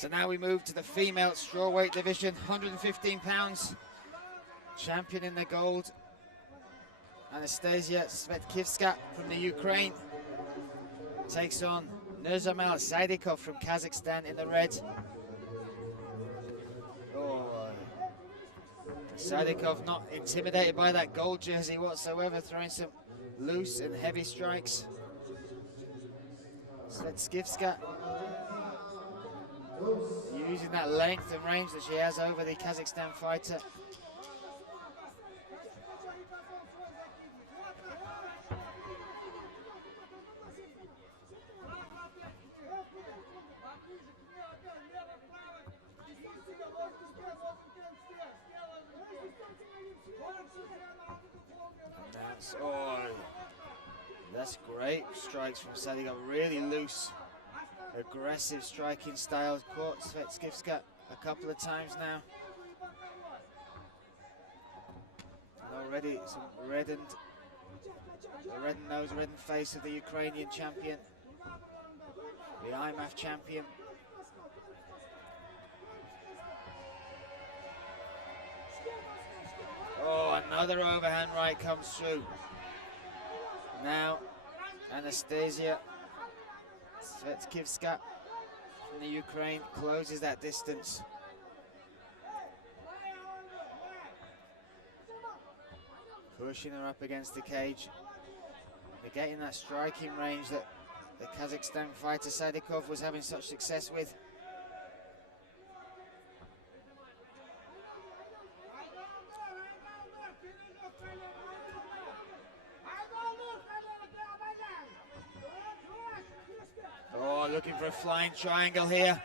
So now we move to the female strawweight division, 115 pounds. Champion in the gold, Anastasiya Svetitska from the Ukraine takes on Nurjamal Sadzykova from Kazakhstan in the red. Oh, Sadzykova not intimidated by that gold jersey whatsoever, throwing some loose and heavy strikes. Svetitska using that length and range that she has over the Kazakhstan fighter. That's great strikes from Sadzykova, really loose, aggressive striking style. Caught Svetitska a couple of times now. And already some reddened nose, reddened face of the Ukrainian champion, the IMAF champion. Oh, another overhand right comes through. Now, Anastasiya Svetitska from the Ukraine closes that distance. Pushing her up against the cage. Negating that striking range that the Kazakhstan fighter Sadzykova was having such success with. Looking for a flying triangle here.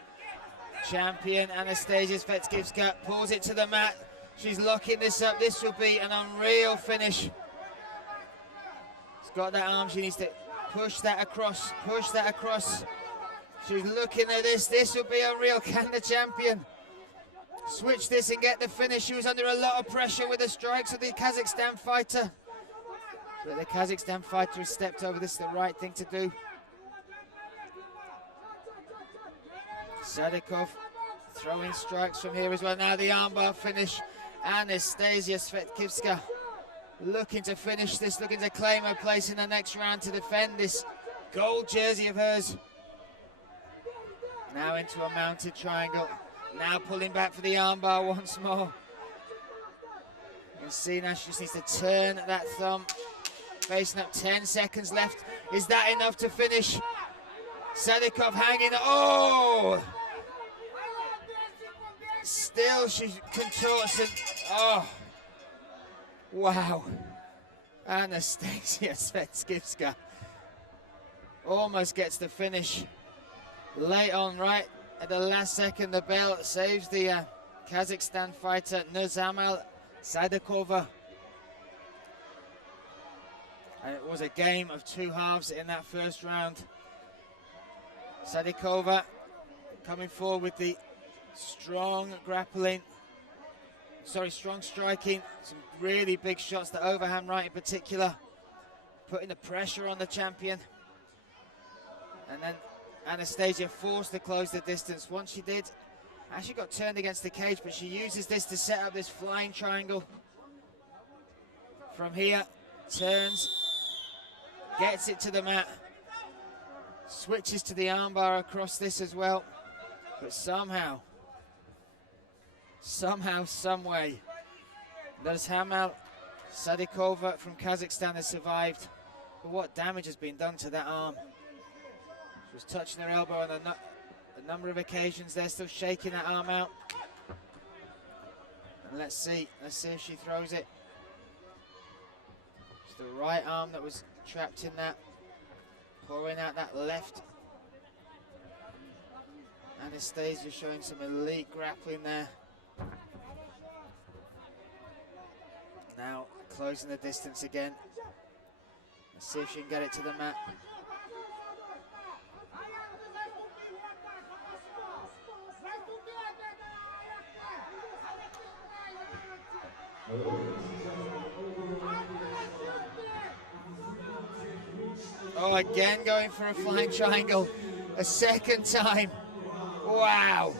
Champion Anastasiya Svetitska pulls it to the mat. She's locking this up. This will be an unreal finish. She's got that arm. She needs to push that across. Push that across. She's looking at this. This will be unreal. Can the champion switch this and get the finish? She was under a lot of pressure with the strikes of the Kazakhstan fighter. But the Kazakhstan fighter has stepped over. This is the right thing to do. Sadzykova throwing strikes from here as well. Now the armbar finish. Anastasiya Svetitska looking to finish this, looking to claim her place in the next round to defend this gold jersey of hers. Now into a mounted triangle. Now pulling back for the armbar once more. You can see now she just needs to turn that thumb. Facing up, 10 seconds left. Is that enough to finish? Sadzykova hanging. Oh! Still she contorts and oh! Wow. Anastasiya Svetitska almost gets the finish. Late on, right at the last second, the bell saves the Kazakhstan fighter Nurjamal Sadzykova. And it was a game of two halves in that first round. Sadzykova coming forward with the strong grappling, strong striking, some really big shots, the overhand right in particular, putting the pressure on the champion. And then Anastasiya forced to close the distance. Once she did, actually got turned against the cage, but she uses this to set up this flying triangle. From here, turns, gets it to the mat, switches to the armbar across this as well, but somehow, some way, Nurjamal Sadzykova from Kazakhstan has survived. But what damage has been done to that arm? She was touching her elbow on a number of occasions there, still shaking that arm out. And let's see if she throws it. It's the right arm that was trapped in that, pouring out that left. Anastasiya showing some elite grappling there. Now closing the distance again. Let's see if she can get it to the mat. Oh, again going for a flying triangle, a second time. Wow.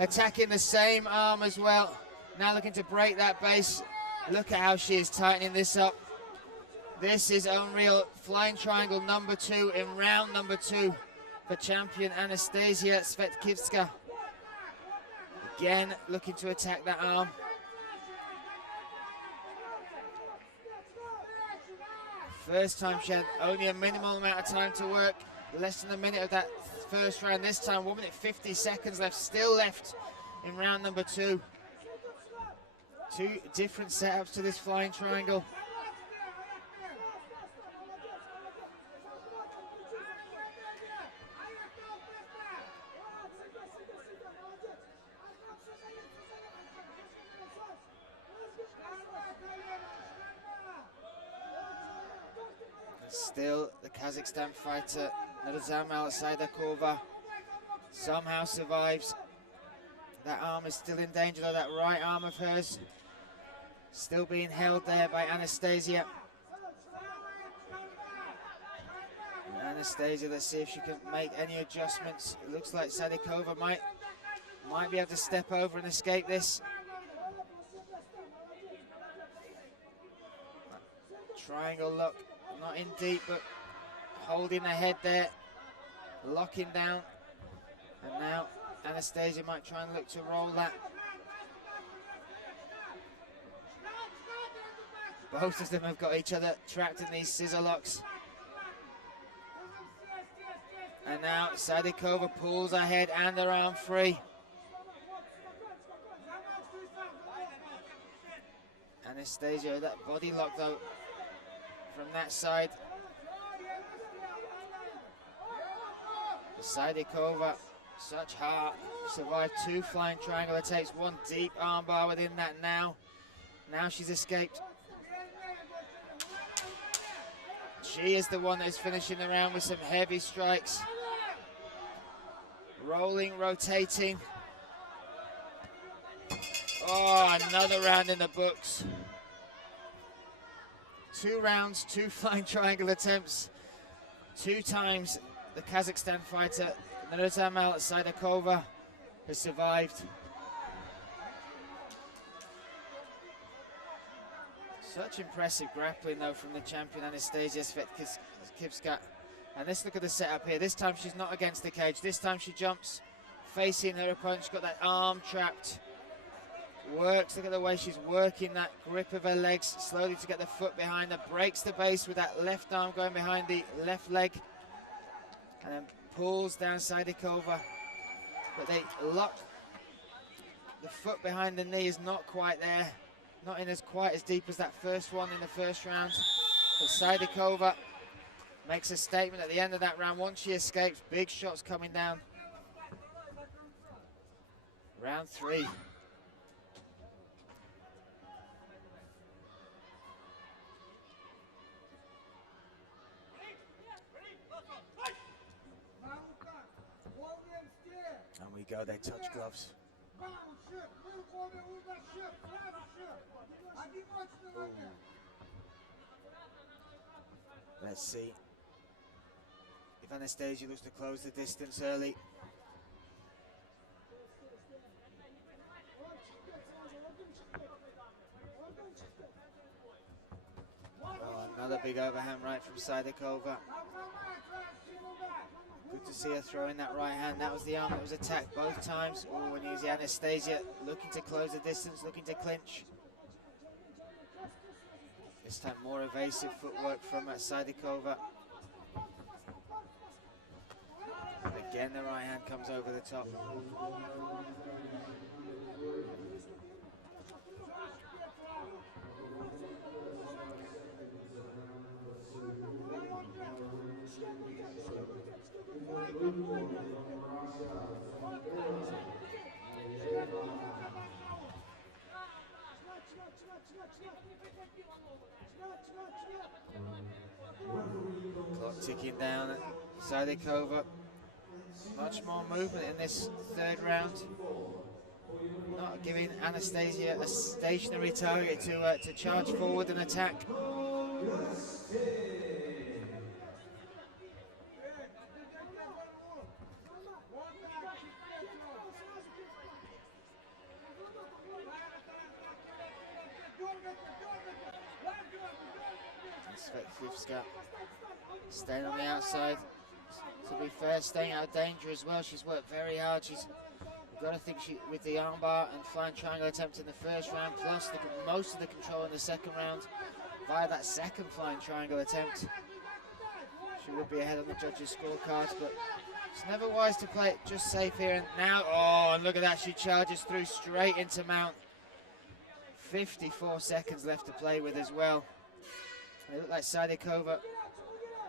attacking the same arm as well. Now looking to break that base. Look at how she is tightening this up. This is unreal. Flying triangle number 2 in round number 2 for champion Anastasiya Svetitska. Again, looking to attack that arm. First time she had only a minimal amount of time to work. Less than a minute of that first round. This time 1 minute 50 seconds left. Still left in round number 2. 2 different setups to this flying triangle. Still, the Kazakhstan fighter, Nurjamal Sadzykova, somehow survives. That arm is still in danger, though, that right arm of hers. Still being held there by Anastasiya. Anastasiya, let's see if she can make any adjustments. It looks like Sadzykova might be able to step over and escape this. Triangle lock. Not in deep, but holding the head there, locking down. And now Anastasiya might try and look to roll that. Both of them have got each other trapped in these scissor locks. And now Sadzykova pulls her head and her arm free. Anastasiya, that body lock though, from that side. Sadzykova, such heart, survived 2 flying triangle attacks, 1 deep armbar within that now. Now she's escaped. She is the one that is finishing the round with some heavy strikes. Rolling, rotating. Oh, another round in the books. 2 rounds, 2 flying triangle attempts. 2 times the Kazakhstan fighter, Nurjamal Sadzykova, has survived. Such impressive grappling, though, from the champion Anastasiya Svetitska. And let's look at the setup here. This time she's not against the cage. This time she jumps facing her opponent. She's got that arm trapped. Works, look at the way she's working that grip of her legs slowly to get the foot behind her. Breaks the base with that left arm going behind the left leg. And then pulls down Sadzykova. But they lock. The foot behind the knee is not quite there. Not in as quite as deep as that first one in the first round. But Sadzykova makes a statement at the end of that round. Once she escapes, big shots coming down. Round 3. And we go, they touch gloves. Ooh. Let's see if Anastasiya looks to close the distance early. Oh, another big overhand right from Sadzykova. Good to see her throwing that right hand. That was the arm that was attacked both times. Oh, and here's the Anastasiya looking to close the distance, looking to clinch. This time more evasive footwork from Sadzykova. And again the right hand comes over the top. Clock ticking down. Sadzykova, much more movement in this 3rd round. Not giving Anastasiya a stationary target to charge forward and attack. Svetitska staying on the outside. To be fair, staying out of danger as well. She's worked very hard. She's got to think with the armbar and flying triangle attempt in the first round, plus most of the control in the second round via that second flying triangle attempt. She would be ahead on the judges' scorecards, but it's never wise to play it just safe here. And now, oh, and look at that, she charges through straight into mount. 54 seconds left to play with as well. It looked like Sadykova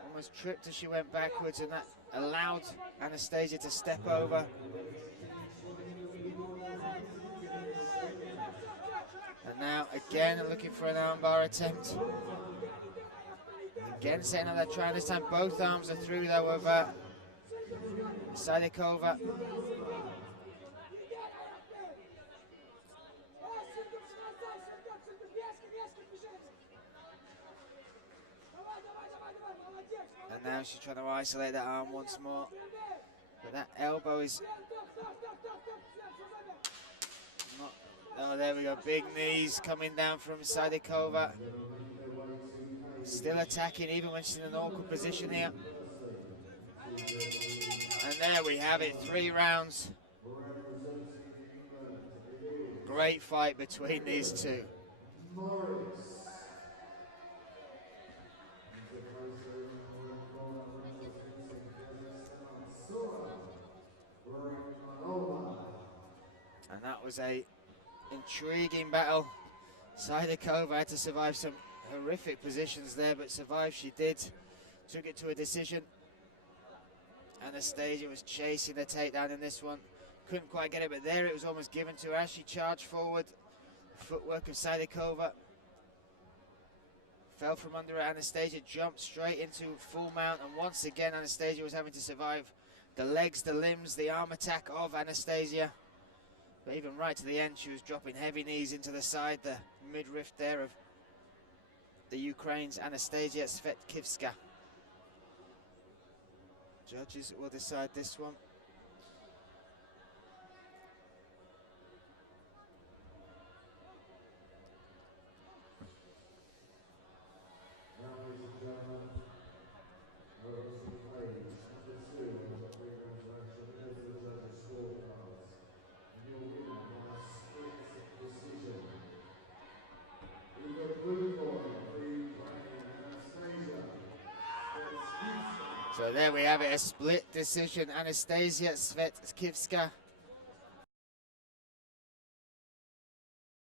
almost tripped as she went backwards, and that allowed Anastasia to step over. And now, again, looking for an armbar attempt. Again, setting up that try. This time, both arms are through, though, of Sадыкова. And now she's trying to isolate that arm once more. But that elbow is not... Oh, there we go. Big knees coming down from Sадыкова. Still attacking even when she's in an awkward position here. And there we have it, 3 rounds. Great fight between these two. And that was a intriguing battle. Sадыкова had to survive some horrific positions there, but survive she did. Took it to a decision. Anastasia was chasing the takedown in this one. Couldn't quite get it, but there it was almost given to her as she charged forward. Footwork of Sадыкova. Fell from under her. Anastasia jumped straight into full mount, and once again Anastasia was having to survive the legs, the limbs, the arm attack of Anastasia. But even right to the end, she was dropping heavy knees into the side, the midriff there of the Ukraine's Anastasiya Svetitska. Judges will decide this one. So there we have it, a split decision. Anastasiya Svetitska